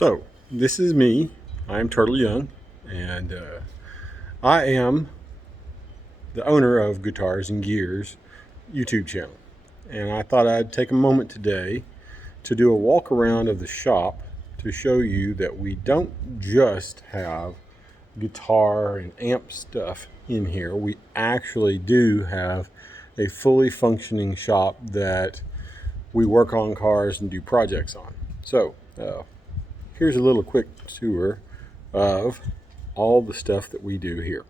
So, this is me. I'm Turtle Young, and I am the owner of Guitars and Gears YouTube channel. And I thought I'd take a moment today to do a walk around of the shop to show you that we don't just have guitar and amp stuff in here. We actually do have a fully functioning shop that we work on cars and do projects on. So, here's a little quick tour of all the stuff that we do here.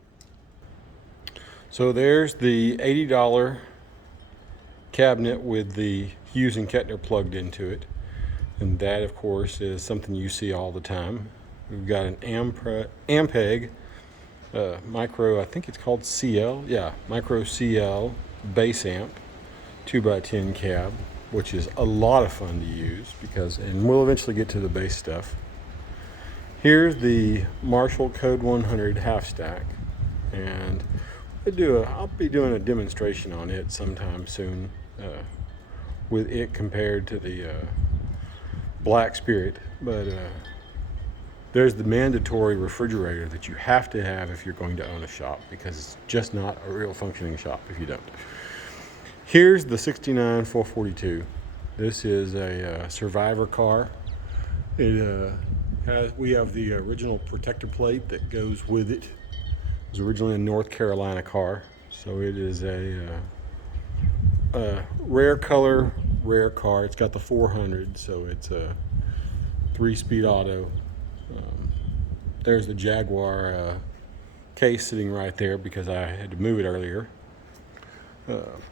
So there's the $80 cabinet with the Hughes and Kettner plugged into it. And that, of course, is something you see all the time. We've got an Ampeg micro, I think it's called CL. Yeah, micro CL bass amp, 2x10 cab, which is a lot of fun to use and we'll eventually get to the bass stuff. Here's the Marshall Code 100 half stack, and I'll be doing a demonstration on it sometime soon with it compared to the Black Spirit. But there's the mandatory refrigerator that you have to have if you're going to own a shop, because it's just not a real functioning shop if you don't. Here's the 69 442. This is a Survivor car. We have the original protector plate that goes with it. It was originally a North Carolina car, so it is a rare color, rare car. It's got the 400, so it's a 3-speed auto. There's the Jaguar case sitting right there because I had to move it earlier.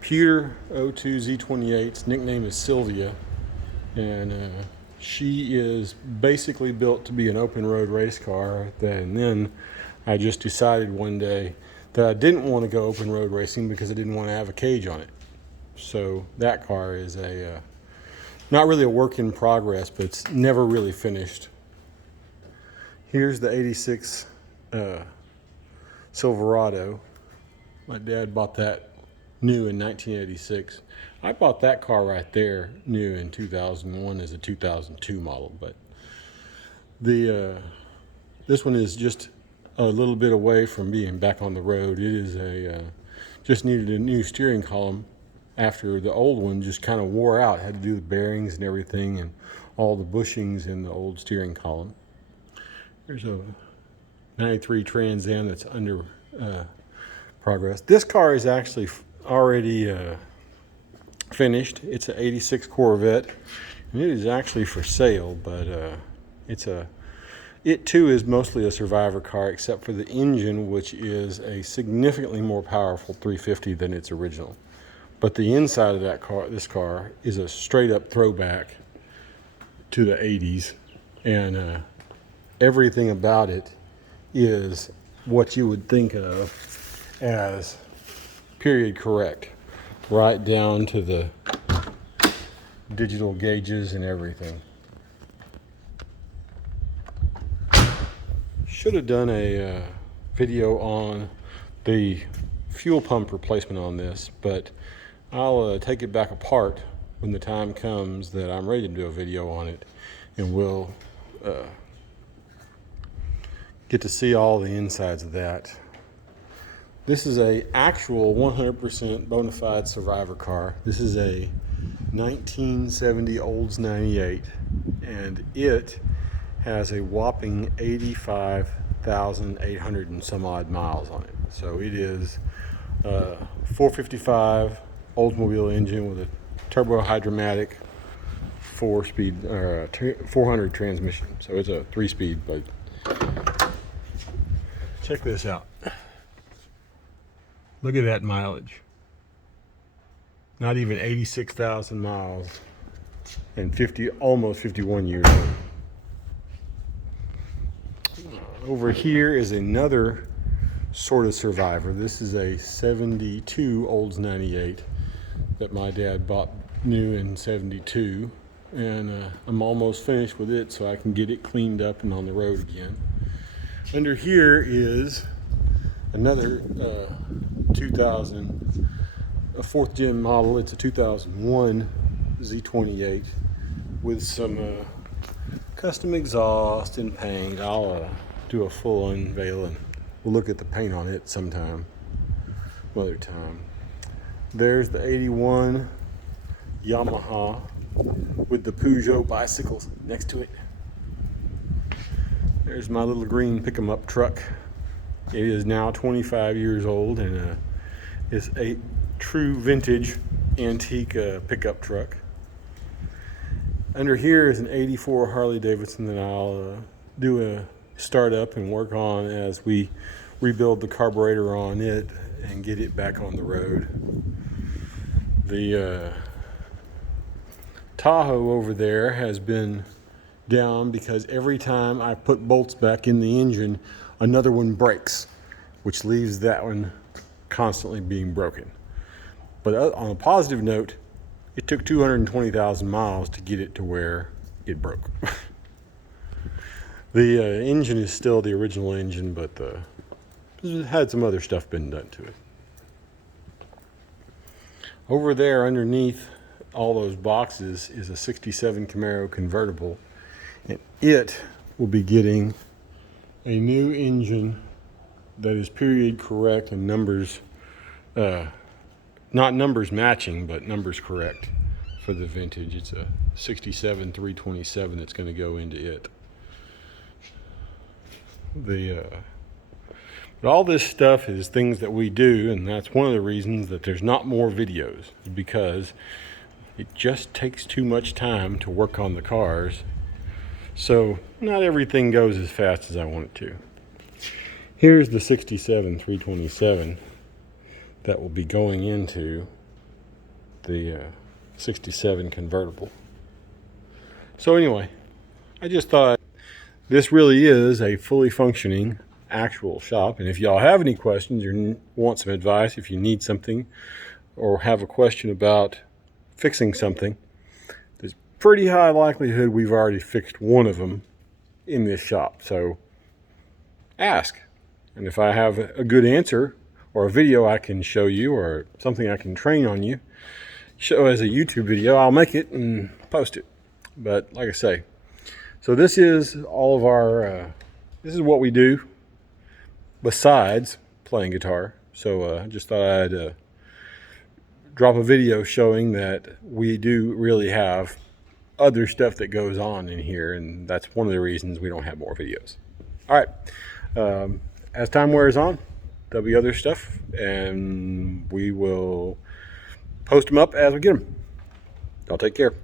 Pewter 02 Z28's nickname is Sylvia, and she is basically built to be an open road race car. And then I just decided one day that I didn't want to go open road racing because I didn't want to have a cage on it. So that car is not really a work in progress, but it's never really finished. Here's the 86 Silverado. My dad bought that new in 1986. I bought that car right there new in 2001 as a 2002 model, but this one is just a little bit away from being back on the road. It is just needed a new steering column after the old one just kind of wore out. Had to do the bearings and everything and all the bushings in the old steering column. There's a 93 Trans Am that's under progress. This car is actually already finished. It's an 86 Corvette, and it is actually for sale, but it too is mostly a Survivor car, except for the engine, which is a significantly more powerful 350 than its original. But the inside of this car is a straight up throwback to the 80s, and everything about it is what you would think of as period correct, right down to the digital gauges and everything. Should have done a video on the fuel pump replacement on this, but I'll take it back apart when the time comes that I'm ready to do a video on it, and we'll get to see all the insides of that. This is a actual 100% bona fide Survivor car. This is a 1970 Olds 98, and it has a whopping 85,800 and some odd miles on it. So it is a 455 Oldsmobile engine with a turbo hydromatic 400 transmission. So it's a 3-speed, but check this out. Look at that mileage. Not even 86,000 miles and almost 51 years old. Over here is another sort of Survivor. This is a 72 Olds 98 that my dad bought new in 72. And I'm almost finished with it so I can get it cleaned up and on the road again. Under here is another 2000, a 4th gen model. It's a 2001 Z28 with some custom exhaust and paint. I'll do a full unveil and we'll look at the paint on it sometime, another time. There's the 81 Yamaha with the Peugeot bicycles next to it. There's my little green pick-em-up truck. It is now 25 years old and is a true vintage antique pickup truck. Under here is an 84 Harley Davidson that I'll do a startup and work on as we rebuild the carburetor on it and get it back on the road. The Tahoe over there has been down because every time I put bolts back in the engine, another one breaks, which leaves that one constantly being broken. But on a positive note, it took 220,000 miles to get it to where it broke. The engine is still the original engine, but it had some other stuff been done to it. Over there underneath all those boxes is a 67 Camaro convertible, and it will be getting a new engine that is period correct and numbers, not numbers matching, but numbers correct for the vintage. It's a 67 327 that's going to go into it. But all this stuff is things that we do, and that's one of the reasons that there's not more videos, is because it just takes too much time to work on the cars. So not everything goes as fast as I want it to. Here's the 67 327 that will be going into the 67 convertible. So anyway, I just thought this really is a fully functioning actual shop. And if y'all have any questions or want some advice, if you need something or have a question about fixing something, there's pretty high likelihood we've already fixed one of them in this shop. So ask. And if I have a good answer or a video I can show you or something I can train on you, show as a YouTube video, I'll make it and post it. But like I say, so this is all of our, this is what we do besides playing guitar. So I just thought I'd drop a video showing that we do really have other stuff that goes on in here, and that's one of the reasons we don't have more videos. All right, as time wears on, there'll be other stuff, and we will post them up as we get them. Y'all take care.